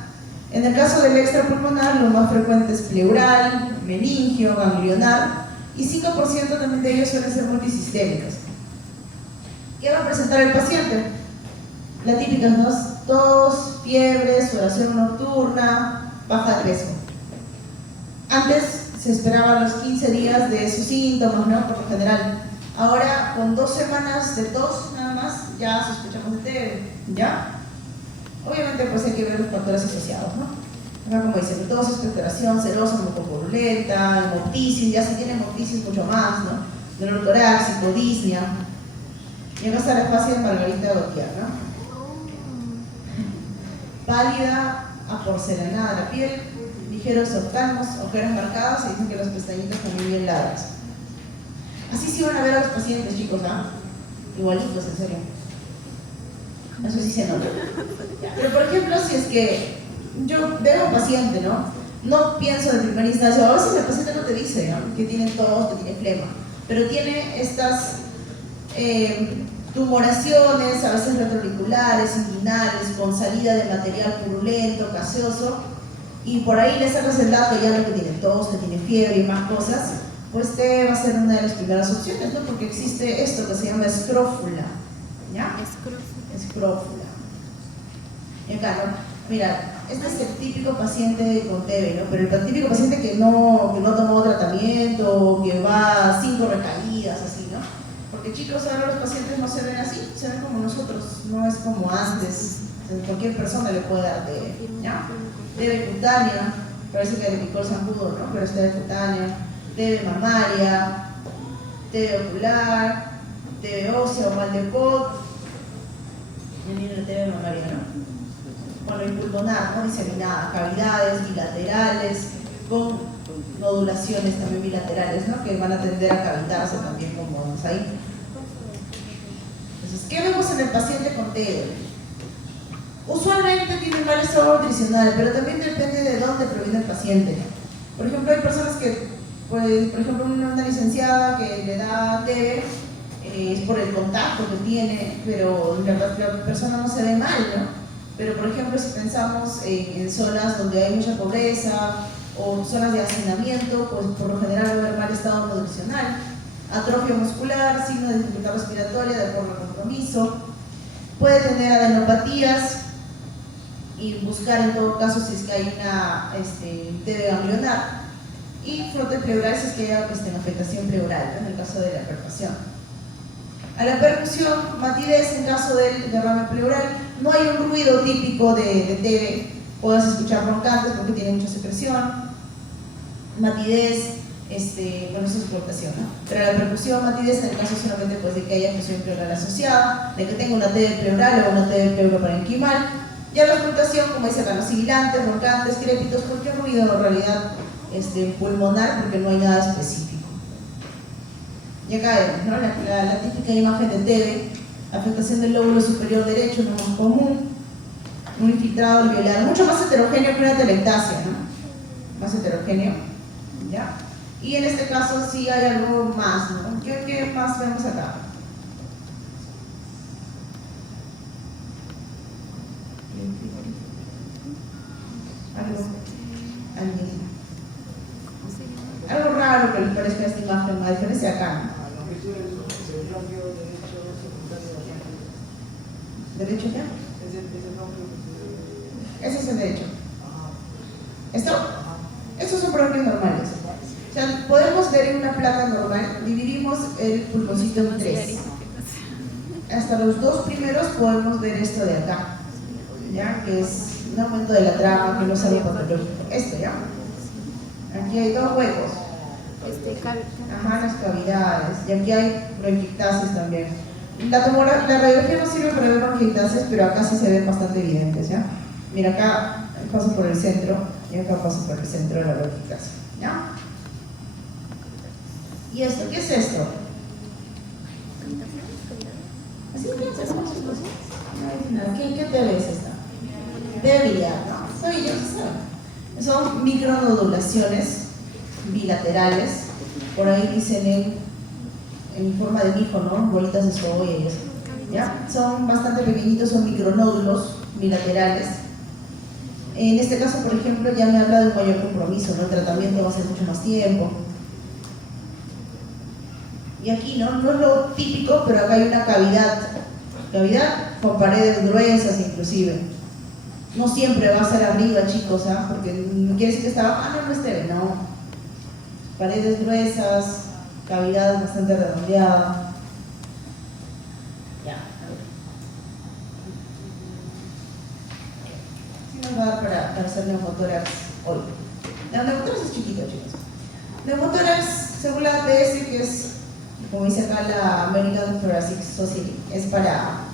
En el caso del extrapulmonar, lo más frecuente es pleural, meningio, ganglionar, y 5% también de ellos suelen ser multisistémicos. ¿Qué va a presentar el paciente? La típica, ¿no? Tos, fiebre, sudoración nocturna, baja de peso. Antes se esperaba los 15 días de sus síntomas, ¿no? Por lo general. Ahora, con 2 semanas de tos nada más, ya sospechamos de TB, ¿ya? Obviamente, pues hay que ver los factores asociados, ¿no? Acá, como dice, tos, expectoración, serosa, mucopurulenta, hemoptisis, ya si tiene hemoptisis mucho más, ¿no? Dolor torácico, disnea. Y acá está la fascia de Margarita Gautier, ¿no? Pálida, aporcelanada la piel, ligeros oftalmos, ojeras marcadas, y dicen que las pestañitas también bien largas. Así sí van a ver a los pacientes, chicos, ¿ah? Igualitos, en serio. Eso sí se nota. Pero por ejemplo, si es que yo veo a un paciente, ¿no? No pienso de primera instancia, a veces el paciente no te dice, ¿no? Que tiene tos, que tiene flema, pero tiene estas tumoraciones, a veces retroauriculares, inguinales, con salida de material purulento, gaseoso, y por ahí le sacas el dato ya de que tiene tos, que tiene fiebre y más cosas, pues te va a ser una de las primeras opciones, ¿no? Porque existe esto que se llama escrófula, ¿ya? Escrófula. Y acá, ¿no? Mira, este es el típico paciente con TB, ¿no? Pero el típico paciente que no tomó tratamiento, que va a 5 recaídas, así, ¿no? Porque chicos, ahora los pacientes no se ven así, se ven como nosotros, no es como antes. Cualquier persona le puede dar TB, ¿ya? TB cutánea, parece que le picó el zancudo, ¿no? Pero es TB cutánea, TB mamaria, TB ocular, TB ósea o mal de Koch, y viene el TB mamaria, ¿no? Bueno, y pulmonar, ¿no? Diseminada, cavidades bilaterales, con nodulaciones también bilaterales, ¿no? Que van a tender a cavitarse también, como vemos ahí. Entonces, ¿qué vemos en el paciente con TB? Usualmente tiene mal estado nutricional, pero también depende de dónde proviene el paciente. Por ejemplo, hay personas que, pues, por ejemplo, una licenciada que le da TB es por el contacto que tiene, pero la persona no se ve mal, ¿no? Pero, por ejemplo, si pensamos en zonas donde hay mucha pobreza o zonas de hacinamiento, pues por lo general va a haber mal estado nutricional, atrofia muscular, signo de dificultad respiratoria de por compromiso, puede tener adenopatías y buscar en todo caso si es que hay una TB ganglionar, y frote pleural si es que hay afectación pleural, ¿no? En el caso de la percusión. A la percusión, matidez en caso del derrame pleural. No hay un ruido típico de TB, puedes escuchar roncantes porque tiene mucha secreción. Matidez, con esa explotación, ¿no? Pero la percusión matidez en el caso solamente pues, de que haya fusión pleural asociada, de que tenga una T del pleural o una T del pleuroparenquimal. Ya la explotación, como dice acá, los sibilantes, roncantes, crépitos, cualquier ruido en realidad pulmonar, porque no hay nada específico. Y acá vemos, ¿no? la típica imagen de TB, afectación del lóbulo superior derecho, lo más común, un infiltrado alveolar, mucho más heterogéneo que una atelectasia, ¿no? Más heterogéneo, ¿ya? Y en este caso sí hay algo más, ¿no? ¿Qué más vemos acá? Algo raro que les parezca esta imagen, a diferencia acá, ¿no? ¿Derecho qué? Ese es el derecho. ¿Esto? Estos son bronquios normales. O sea, podemos ver en una placa normal, dividimos el pulmoncito en 3. Hasta los 2 primeros podemos ver esto de acá, ¿ya? Que es un aumento de la trama, que no es algo patológico. Esto, ¿ya? Aquí hay 2 huecos. Ajá, las cavidades. Y aquí hay bronquiectasias también. La radiografía no sirve para ver bronquiectasias, pero acá sí se ven bastante evidentes, ¿ya? Mira, acá paso por el centro y acá paso por el centro de la bronquiectasia, ¿ya? ¿Y esto? ¿Qué es esto? ¿Así piensas? ¿Qué TV es esta? Debilidad, ¿no? Está bien, ya se sabe. Son micronodulaciones bilaterales, por ahí dicen en forma de mijo, ¿no? Bolitas de soya y eso, ¿ya? Son bastante pequeñitos, son micronódulos bilaterales. En este caso, por ejemplo, ya me habla de un mayor compromiso, ¿no? El tratamiento va a ser mucho más tiempo. Y aquí, ¿no? No es lo típico, pero acá hay una cavidad con paredes gruesas inclusive. No siempre va a ser arriba, chicos, ¿ah? Porque no quiere decir que está abajo, no es TV, no. Paredes gruesas, cavidad bastante redondeada. Ya, a ver. Sí nos va a dar para hacer neumotórax hoy. El neumotórax es chiquito, chicos. Neumotórax, según la ATS, que es, como dice acá la American Thoracic Society, es para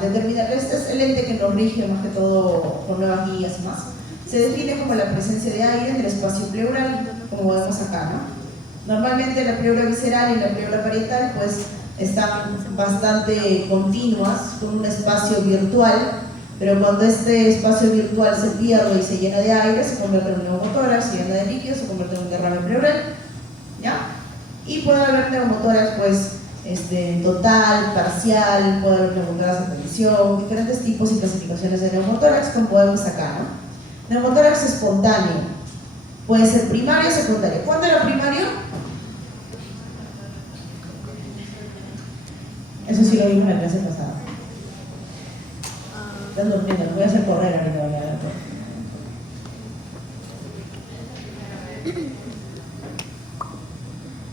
determinar, este es el ente que nos rige más que todo con nuevas guías y más. Se define como la presencia de aire en el espacio pleural, como vemos acá, ¿no? Normalmente la pleura visceral y la pleura parietal pues están bastante continuas, con un espacio virtual, pero cuando este espacio virtual se pierde y se llena de aire, se convierte en un neumotórax, se llena de líquido, se convierte en un derrame pleural, ¿ya? Y puede haber neumotórax pues total, parcial, puede haber neumotórax de tensión, diferentes tipos y clasificaciones de neumotórax, como podemos acá, ¿no? Neumotórax espontáneo, puede ser primario o secundario. ¿Cuándo era primario? Eso sí lo vimos en la clase pasada. Están durmiendo, los voy a hacer correr ahorita.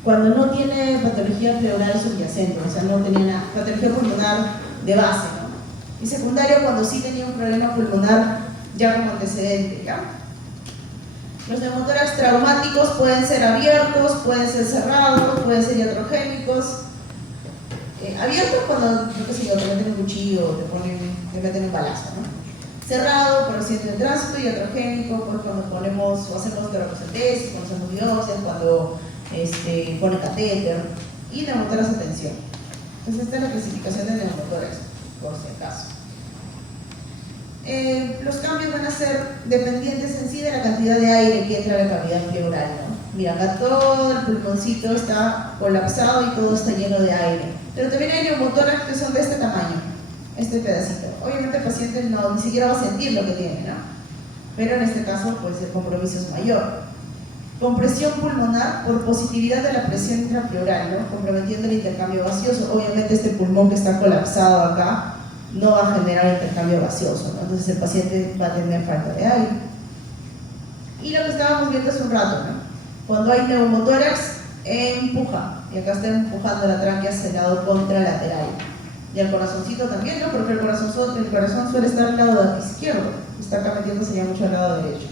Cuando no tiene patología pleural subyacente, o sea, no tenía una patología pulmonar de base, ¿no? Y secundario cuando sí tenía un problema pulmonar ya como antecedente, ¿ya? Los neumotórax traumáticos pueden ser abiertos, pueden ser cerrados, pueden ser iatrogénicos. Abiertos cuando, yo qué sé yo, te meten un cuchillo, te meten un balazo, ¿no? Cerrado por accidente de tránsito, y iatrogénico, pues cuando ponemos o hacemos teratocentesis, cuando hacemos biopsias, cuando pone catéter, y neumotórax a tensión. Entonces esta es la clasificación de neumotórax, por si acaso. Los cambios van a ser dependientes en sí de la cantidad de aire que entra a la cavidad pleural, ¿no? Mira, acá todo el pulmoncito está colapsado y todo está lleno de aire. Pero también hay neumotórax que son de este tamaño, este pedacito. Obviamente el paciente ni siquiera va a sentir lo que tiene, ¿no? Pero en este caso, pues el compromiso es mayor. Compresión pulmonar por positividad de la presión intrapleural, ¿no? Comprometiendo el intercambio gaseoso. Obviamente este pulmón que está colapsado acá no va a generar intercambio gaseoso, ¿no? Entonces el paciente va a tener falta de aire. Y lo que estábamos viendo hace un rato, ¿no? Cuando hay neumotórax, empuja, y acá está empujando la tráquea hacia el lado contralateral. Y el corazoncito también, ¿no? Porque el corazón suele estar al lado izquierdo, está acá metiéndose ya mucho al lado derecho.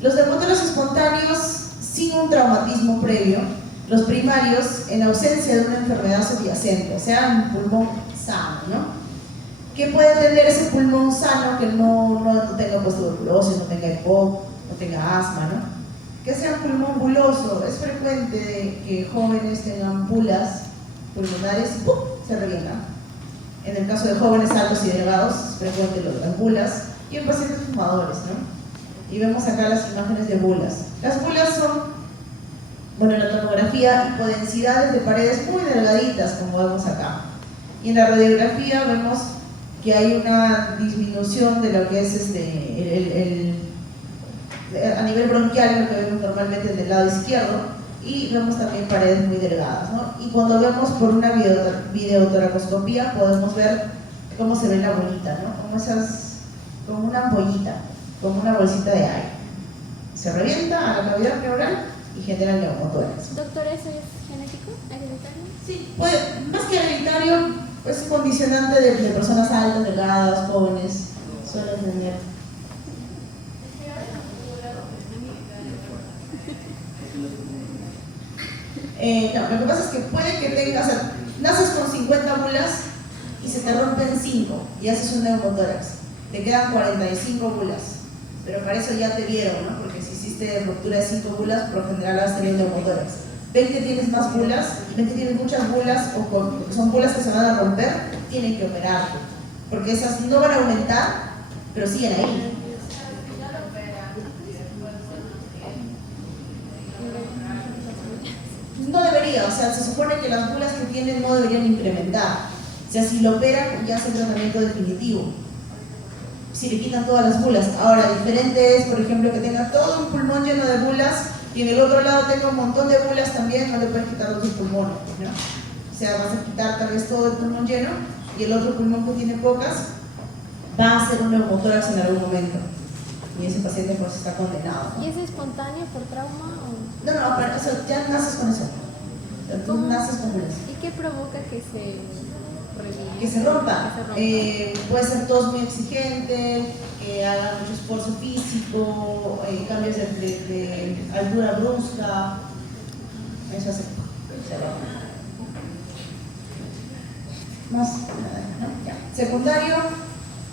Los neumotórax espontáneos sin un traumatismo previo, los primarios en ausencia de una enfermedad subyacente, o sea, un pulmón sano, ¿no? ¿Qué puede tener ese pulmón sano que no tenga pues, tuberculosis, no tenga EPOC, no tenga asma, ¿no? Que sea un pulmón buloso. Es frecuente que jóvenes tengan bulas pulmonares y ¡pum!, se revientan. En el caso de jóvenes altos y delgados, es frecuente lo de las bulas, y en pacientes fumadores, ¿no? Y vemos acá las imágenes de bulas. Las bulas son, bueno, en la tomografía, hipodensidades de paredes muy delgaditas, como vemos acá. Y en la radiografía vemos que hay una disminución de lo que es a nivel bronquial, lo que vemos normalmente del lado izquierdo, y vemos también paredes muy delgadas, ¿no? Y cuando vemos por una videotoracoscopía podemos ver cómo se ve la bolita, ¿no? Como una ampollita, como una bolsita de aire. Se revienta a la cavidad pleural y genera neumotórax. Doctor, ¿eso es genético? ¿Hereditario? Sí, más que hereditario, es un condicionante de personas altas, delgadas, jóvenes, suelen tener. No, lo que pasa es que puede que tengas, o sea, naces con 50 bulas y se te rompen 5 y haces un neumotórax. Te quedan 45 bulas, pero para eso ya te vieron, ¿no? Porque si hiciste ruptura de 5 bulas, por lo general vas a tener neumotórax. Ven que tienes más bulas, ven que tienes muchas bulas, o son bulas que se van a romper, tienen que operarte, porque esas no van a aumentar, pero siguen ahí. No debería, o sea, se supone que las bulas que tienen no deberían incrementar. O sea, si lo operan, ya es el tratamiento definitivo. Si le quitan todas las bulas. Ahora, diferente es, por ejemplo, que tenga todo un pulmón lleno de bulas y en el otro lado tenga un montón de bulas también, no le puedes quitar los dos pulmones, ¿no? O sea, vas a quitar tal vez todo el pulmón lleno y el otro pulmón que tiene pocas va a hacer un neumotórax en algún momento. Y ese paciente pues está condenado, ¿no? ¿Y es espontáneo por trauma o...? No, pero eso, ya naces con eso. Tú naces con bulas. ¿Y qué provoca que se reviente? Que se rompa. Que se rompa. Puede ser tos muy exigente, que haga mucho esfuerzo físico, cambios de altura brusca. Eso se rompe. Más, ¿no? Ya. Secundario,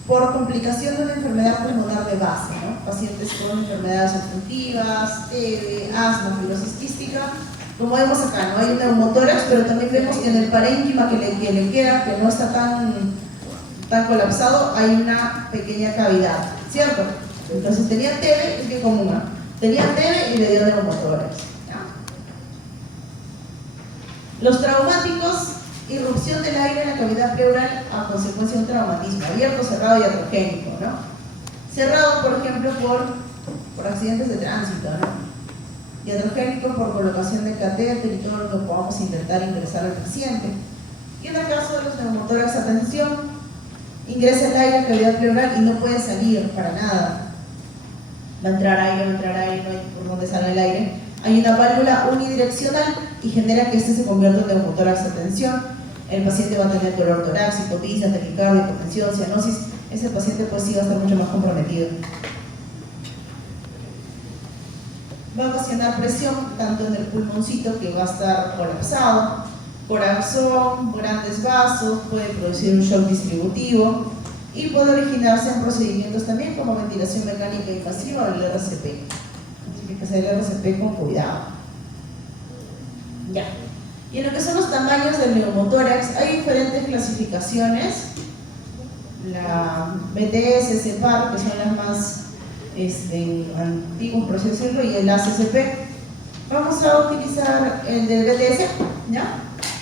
por complicación de una enfermedad pulmonar de base, ¿no? Pacientes con enfermedades obstructivas, TB, asma, fibrosis quística. Como vemos acá, ¿no? Hay un neumotórax, pero también vemos que en el parénquima que le queda, que no está tan colapsado, hay una pequeña cavidad, ¿cierto? Entonces tenía TB, es bien común, ¿no? Tenía TB y le dio neumotórax, ¿ya? Los traumáticos, irrupción del aire en la cavidad pleural a consecuencia de un traumatismo, abierto, cerrado y atrogénico, ¿no? Cerrado, por ejemplo, por accidentes de tránsito, ¿no? Y atrogénico por colocación de catéter y todo lo que podamos intentar ingresar al paciente. Y en el caso de los neumotórax, atención, ingresa el aire en la cavidad pleural y no puede salir para nada. Va a entrar aire, no hay por dónde sale el aire. Hay una válvula unidireccional y genera que este se convierta en neumotórax. Atención, el paciente va a tener dolor torácico, disnea, taquicardia, hipotensión, cianosis. Ese paciente pues sí va a estar mucho más comprometido. Va a ocasionar presión tanto en el pulmoncito, que va a estar colapsado, corazón, grandes vasos, puede producir un shock distributivo y puede originarse en procedimientos también como ventilación mecánica invasiva o el RCP. Así que hay que hacer el RCP con cuidado. Ya. Y en lo que son los tamaños del neumotórax, hay diferentes clasificaciones. La BTS, CEPAR, que son las más antiguos, por así decirlo, y el ACCP. Vamos a utilizar el del BTS, ¿ya?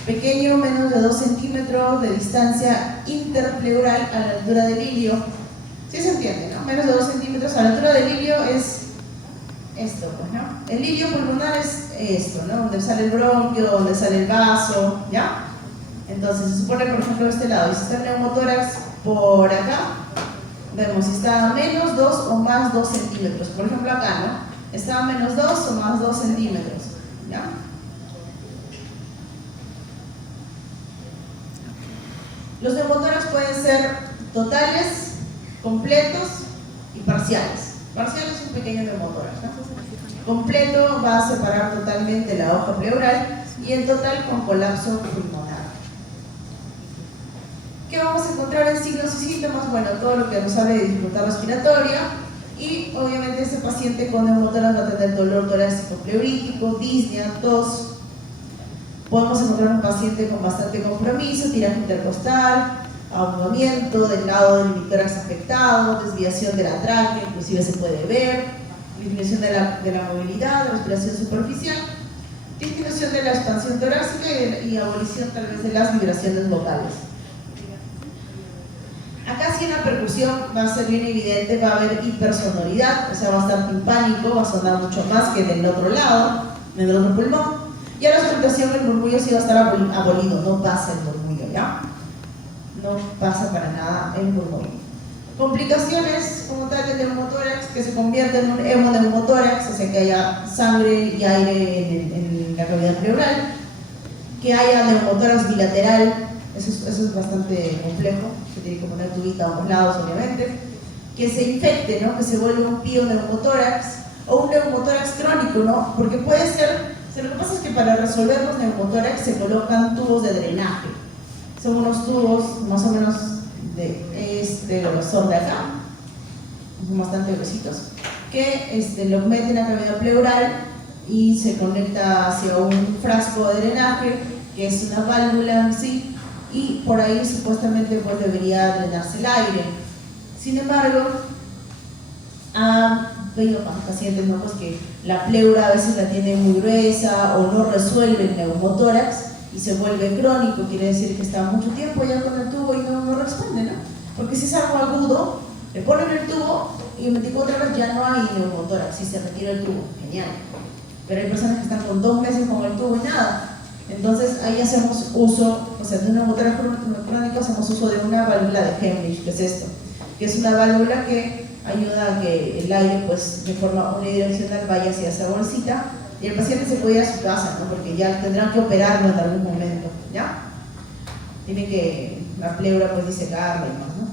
Pequeño, menos de 2 centímetros de distancia interpleural a la altura del ilio. ¿Sí se entiende, no? Menos de 2 centímetros a la altura del ilio es esto, pues, ¿no? El ilio pulmonar es esto, ¿no? Donde sale el bronquio, donde sale el vaso, ¿ya? Entonces, se supone, por ejemplo, de este lado, y si está el neumotórax por acá, vemos si está a menos 2 o más 2 centímetros. Por ejemplo, acá, ¿no? Está a menos 2 o más 2 centímetros, ¿ya? Los neumotórax pueden ser totales, completos y parciales. Parcial es un pequeño neumotórax, ¿no? Completo va a separar totalmente la hoja pleural y en total con colapso pulmonar. ¿Qué vamos a encontrar en signos y síntomas? Bueno, todo lo que nos hable de dificultad respiratoria y obviamente este paciente con neumotórax va a tener dolor torácico pleurítico, disnea, tos. Podemos encontrar un paciente con bastante compromiso, tiraje intercostal, ahogamiento del lado del tórax afectado, desviación de la tráquea, inclusive se puede ver, disminución de la movilidad, respiración superficial, disminución de la expansión torácica y abolición tal vez de las vibraciones vocales. Acá sí en la percusión va a ser bien evidente, va a haber hipersonoridad, o sea va a estar timpánico, va a sonar mucho más que en el otro lado, en el otro pulmón. Y a la auscultación el murmullo sí va a estar abolido, no pasa el murmullo, ¿ya? No pasa para nada el murmullo. Complicaciones como tal del neumotórax, que se convierte en un hemoneumotórax, o sea que haya sangre y aire en la cavidad pleural, que haya neumotórax bilateral, eso es bastante complejo, se tiene que poner tubita a ambos lados obviamente, que se infecte, ¿no? Que se vuelva un pioneumotórax o un neumotórax crónico, ¿no? Porque puede ser, lo que pasa es que para resolver los neumotórax se colocan tubos de drenaje, son unos tubos más o menos de este grosor de acá, son bastante gruesitos, que los meten a la cavidad pleural y se conecta hacia un frasco de drenaje, que es una válvula en sí, y por ahí supuestamente pues debería drenarse el aire. Sin embargo, veo con pacientes, ¿no? Pues que la pleura a veces la tiene muy gruesa o no resuelve el neumotórax y se vuelve crónico, quiere decir que está mucho tiempo ya con el tubo y no responde, ¿no? Porque si es algo agudo, le ponen el tubo y 24 horas ya no hay neumotórax y se retira el tubo, genial. Pero hay personas que están con 2 meses con el tubo y nada. Entonces ahí hacemos uso, o sea, de un neumotórax crónico hacemos uso de una válvula de Heimlich, que es esto, que es una válvula que ayuda a que el aire pues de forma unidireccional vaya hacia esa bolsita y el paciente se puede ir a su casa, ¿no? Porque ya tendrán que operarlo en algún momento, ¿ya? Tiene que la pleura pues disecarla y más, ¿no?